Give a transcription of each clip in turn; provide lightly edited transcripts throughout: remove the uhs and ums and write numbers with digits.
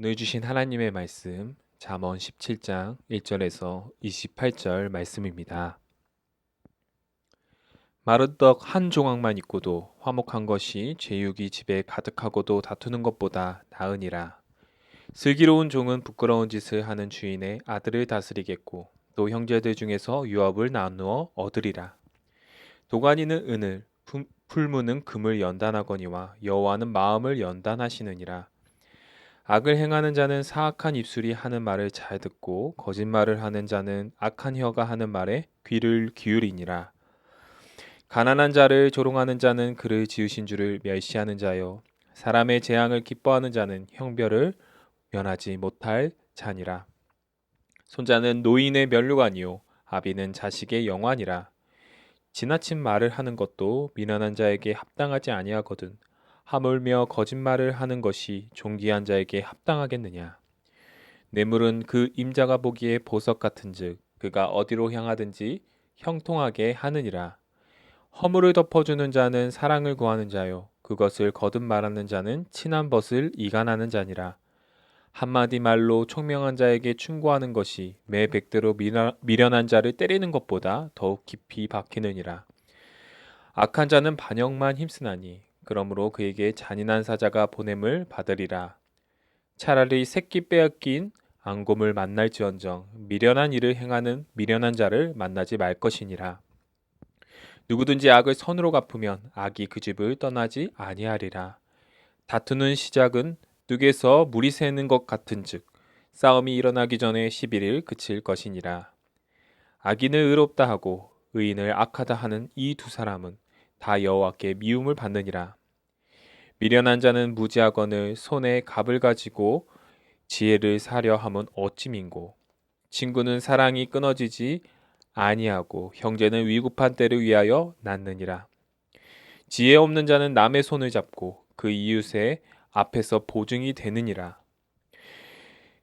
오늘 주신 하나님의 말씀, 잠언 17장 1절에서 28절 말씀입니다. 마른 떡 한 조각만 있고도 화목한 것이 제육이 집에 가득하고도 다투는 것보다 나으니라. 슬기로운 종은 부끄러운 짓을 하는 주인의 아들을 다스리겠고 또 형제들 중에서 유업을 나누어 얻으리라. 도가니는 은을, 풀무는 금을 연단하거니와 여호와는 마음을 연단하시느니라. 악을 행하는 자는 사악한 입술이 하는 말을 잘 듣고 거짓말을 하는 자는 악한 혀가 하는 말에 귀를 기울이니라. 가난한 자를 조롱하는 자는 그를 지으신 주를 멸시하는 자요. 사람의 재앙을 기뻐하는 자는 형벌을 면하지 못할 자니라. 손자는 노인의 면류관이요 아비는 자식의 영환이라. 지나친 말을 하는 것도 미련한 자에게 합당하지 아니하거든. 하물며 거짓말을 하는 것이 존귀한 자에게 합당하겠느냐. 뇌물은 그 임자가 보기에 보석 같은즉 그가 어디로 향하든지 형통하게 하느니라. 허물을 덮어주는 자는 사랑을 구하는 자요 그것을 거듭 말하는 자는 친한 벗을 이간하는 자니라. 한마디 말로 총명한 자에게 충고하는 것이 매 백대로 미련한 자를 때리는 것보다 더욱 깊이 박히느니라. 악한 자는 반역만 힘쓰나니 그러므로 그에게 잔인한 사자가 보냄을 받으리라. 차라리 새끼 빼앗긴 앙곰을 만날지언정 미련한 일을 행하는 미련한 자를 만나지 말 것이니라. 누구든지 악을 선으로 갚으면 악이 그 집을 떠나지 아니하리라. 다투는 시작은 뚝에서 물이 새는 것 같은즉 싸움이 일어나기 전에 11일 그칠 것이니라. 악인을 의롭다 하고 의인을 악하다 하는 이 두 사람은 다 여호와께 미움을 받느니라. 미련한 자는 무지하거늘 손에 갑을 가지고 지혜를 사려 함은 어찌 민고. 친구는 사랑이 끊어지지 아니하고 형제는 위급한 때를 위하여 낳느니라. 지혜 없는 자는 남의 손을 잡고 그 이웃의 앞에서 보증이 되느니라.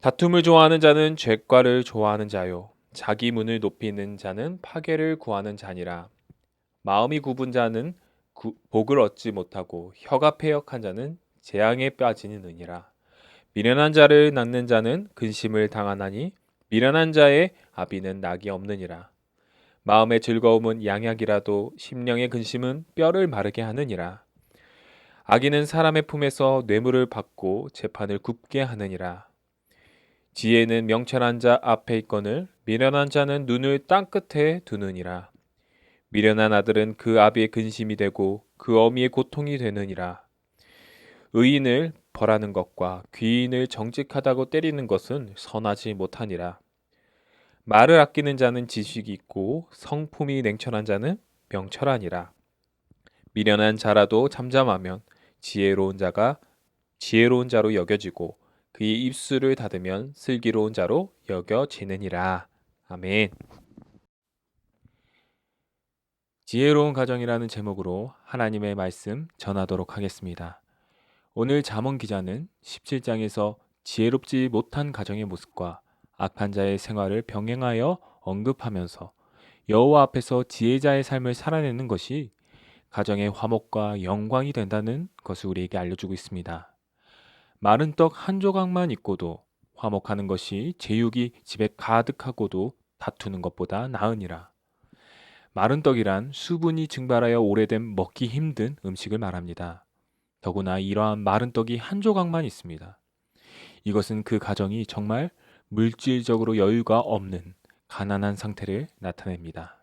다툼을 좋아하는 자는 죄과를 좋아하는 자요 자기 문을 높이는 자는 파괴를 구하는 자니라. 마음이 굽은 자는 복을 얻지 못하고 혀가 패역한 자는 재앙에 빠지느니라. 미련한 자를 낳는 자는 근심을 당하나니 미련한 자의 아비는 낙이 없느니라. 마음의 즐거움은 양약이라도 심령의 근심은 뼈를 마르게 하느니라. 악인은 사람의 품에서 뇌물을 받고 재판을 굽게 하느니라. 지혜는 명철한 자 앞에 있거늘 미련한 자는 눈을 땅 끝에 두느니라. 미련한 아들은 그 아비의 근심이 되고 그 어미의 고통이 되느니라. 의인을 벌하는 것과 귀인을 정직하다고 때리는 것은 선하지 못하니라. 말을 아끼는 자는 지식이 있고 성품이 냉철한 자는 명철하니라. 미련한 자라도 잠잠하면 지혜로운 자로 여겨지고 그의 입술을 닫으면 슬기로운 자로 여겨지느니라. 아멘. 지혜로운 가정이라는 제목으로 하나님의 말씀 전하도록 하겠습니다. 오늘 잠언 기자는 17장에서 지혜롭지 못한 가정의 모습과 악한 자의 생활을 병행하여 언급하면서 여호와 앞에서 지혜자의 삶을 살아내는 것이 가정의 화목과 영광이 된다는 것을 우리에게 알려주고 있습니다. 마른 떡 한 조각만 있고도 화목하는 것이 제육이 집에 가득하고도 다투는 것보다 나으니라. 마른 떡이란 수분이 증발하여 오래된 먹기 힘든 음식을 말합니다. 더구나 이러한 마른 떡이 한 조각만 있습니다. 이것은 그 가정이 정말 물질적으로 여유가 없는 가난한 상태를 나타냅니다.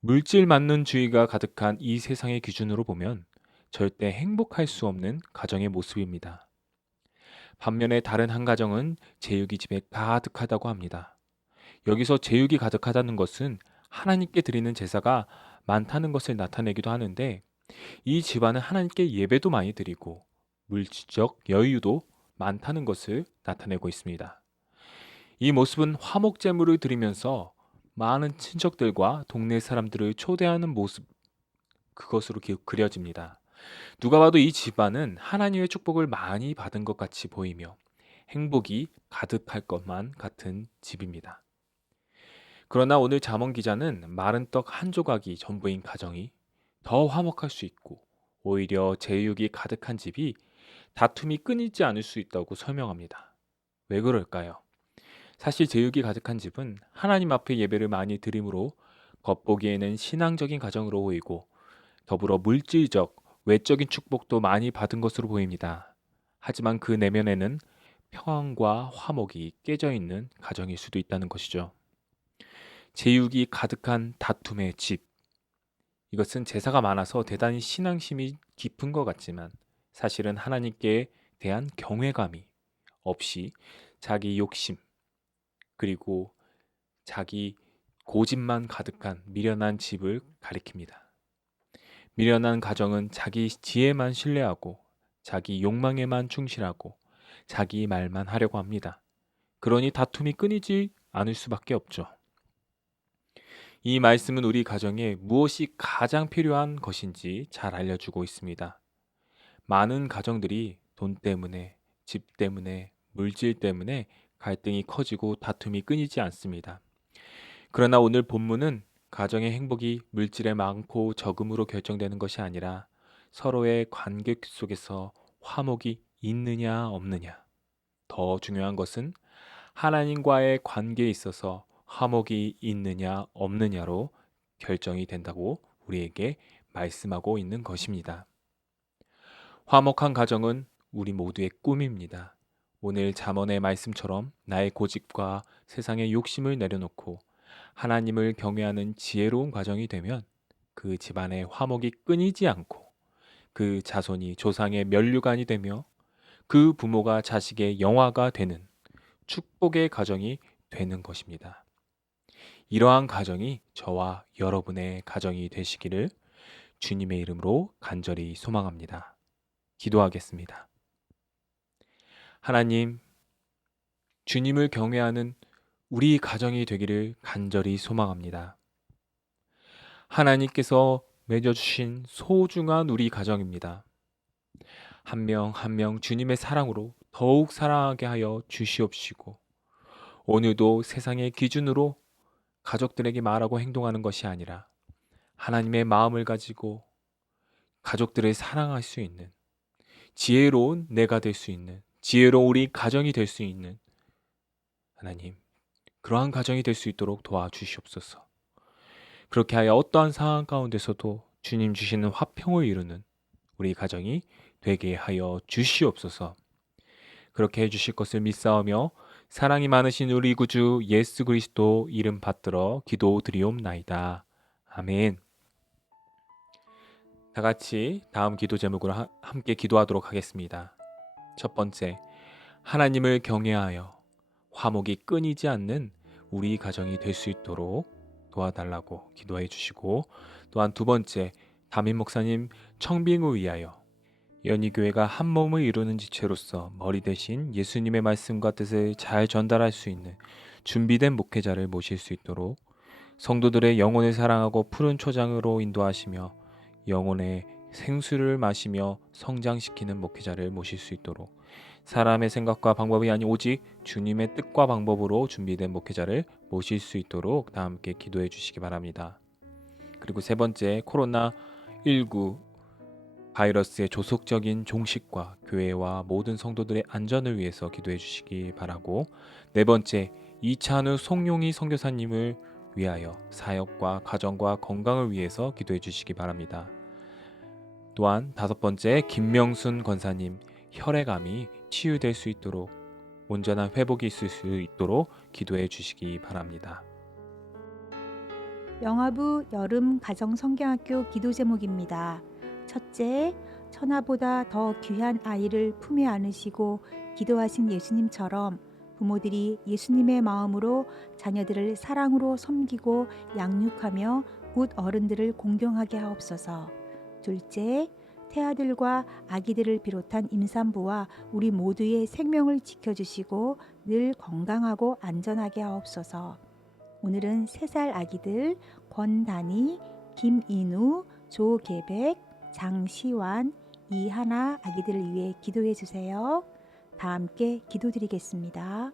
물질 만능주의가 가득한 이 세상의 기준으로 보면 절대 행복할 수 없는 가정의 모습입니다. 반면에 다른 한 가정은 제육이 집에 가득하다고 합니다. 여기서 제육이 가득하다는 것은 하나님께 드리는 제사가 많다는 것을 나타내기도 하는데 이 집안은 하나님께 예배도 많이 드리고 물질적 여유도 많다는 것을 나타내고 있습니다. 이 모습은 화목제물을 드리면서 많은 친척들과 동네 사람들을 초대하는 모습 그것으로 그려집니다. 누가 봐도 이 집안은 하나님의 축복을 많이 받은 것 같이 보이며 행복이 가득할 것만 같은 집입니다. 그러나 오늘 잠언 기자는 마른 떡 한 조각이 전부인 가정이 더 화목할 수 있고 오히려 제육이 가득한 집이 다툼이 끊이지 않을 수 있다고 설명합니다. 왜 그럴까요? 사실 제육이 가득한 집은 하나님 앞에 예배를 많이 드림으로 겉보기에는 신앙적인 가정으로 보이고 더불어 물질적, 외적인 축복도 많이 받은 것으로 보입니다. 하지만 그 내면에는 평안과 화목이 깨져 있는 가정일 수도 있다는 것이죠. 제육이 가득한 다툼의 집. 이것은 제사가 많아서 대단히 신앙심이 깊은 것 같지만 사실은 하나님께 대한 경외감이 없이 자기 욕심 그리고 자기 고집만 가득한 미련한 집을 가리킵니다. 미련한 가정은 자기 지혜만 신뢰하고 자기 욕망에만 충실하고 자기 말만 하려고 합니다. 그러니 다툼이 끊이지 않을 수밖에 없죠. 이 말씀은 우리 가정에 무엇이 가장 필요한 것인지 잘 알려주고 있습니다. 많은 가정들이 돈 때문에, 집 때문에, 물질 때문에 갈등이 커지고 다툼이 끊이지 않습니다. 그러나 오늘 본문은 가정의 행복이 물질에 많고 적음으로 결정되는 것이 아니라 서로의 관계 속에서 화목이 있느냐 없느냐. 더 중요한 것은 하나님과의 관계에 있어서 화목이 있느냐 없느냐로 결정이 된다고 우리에게 말씀하고 있는 것입니다. 화목한 가정은 우리 모두의 꿈입니다. 오늘 잠언의 말씀처럼 나의 고집과 세상의 욕심을 내려놓고 하나님을 경외하는 지혜로운 가정이 되면 그 집안의 화목이 끊이지 않고 그 자손이 조상의 면류관이 되며 그 부모가 자식의 영화가 되는 축복의 가정이 되는 것입니다. 이러한 가정이 저와 여러분의 가정이 되시기를 주님의 이름으로 간절히 소망합니다. 기도하겠습니다. 하나님, 주님을 경외하는 우리 가정이 되기를 간절히 소망합니다. 하나님께서 맺어주신 소중한 우리 가정입니다. 한 명 한 명 주님의 사랑으로 더욱 사랑하게 하여 주시옵시고 오늘도 세상의 기준으로 가족들에게 말하고 행동하는 것이 아니라 하나님의 마음을 가지고 가족들을 사랑할 수 있는 지혜로운 내가 될 수 있는 지혜로운 우리 가정이 될 수 있는 하나님 그러한 가정이 될 수 있도록 도와주시옵소서. 그렇게 하여 어떠한 상황 가운데서도 주님 주시는 화평을 이루는 우리 가정이 되게 하여 주시옵소서. 그렇게 해주실 것을 믿사오며 사랑이 많으신 우리 구주 예수 그리스도 이름 받들어 기도드리옵나이다. 아멘. 다 같이 다음 기도 제목으로 함께 기도하도록 하겠습니다. 첫 번째, 하나님을 경외하여 화목이 끊이지 않는 우리 가정이 될 수 있도록 도와달라고 기도해 주시고, 또한 두 번째, 담임 목사님 청빙을 위하여 연희교회가 한 몸을 이루는 지체로서 머리 대신 예수님의 말씀과 뜻을 잘 전달할 수 있는 준비된 목회자를 모실 수 있도록 성도들의 영혼을 사랑하고 푸른 초장으로 인도하시며 영혼의 생수를 마시며 성장시키는 목회자를 모실 수 있도록 사람의 생각과 방법이 아닌 오직 주님의 뜻과 방법으로 준비된 목회자를 모실 수 있도록 다 함께 기도해 주시기 바랍니다. 그리고 세 번째, 코로나19 바이러스의 조속적인 종식과 교회와 모든 성도들의 안전을 위해서 기도해 주시기 바라고, 네 번째, 이찬우 송용희 선교사님을 위하여 사역과 가정과 건강을 위해서 기도해 주시기 바랍니다. 또한 다섯 번째, 김명순 권사님 혈액암이 치유될 수 있도록 온전한 회복이 있을 수 있도록 기도해 주시기 바랍니다. 영화부 여름 가정성경학교 기도 제목입니다. 첫째, 천하보다 더 귀한 아이를 품에 안으시고 기도하신 예수님처럼 부모들이 예수님의 마음으로 자녀들을 사랑으로 섬기고 양육하며 곧 어른들을 공경하게 하옵소서. 둘째, 태아들과 아기들을 비롯한 임산부와 우리 모두의 생명을 지켜주시고 늘 건강하고 안전하게 하옵소서. 오늘은 3살 아기들 권단희, 김인우, 조계백, 장시완, 이하나 아기들을 위해 기도해 주세요. 다 함께 기도드리겠습니다.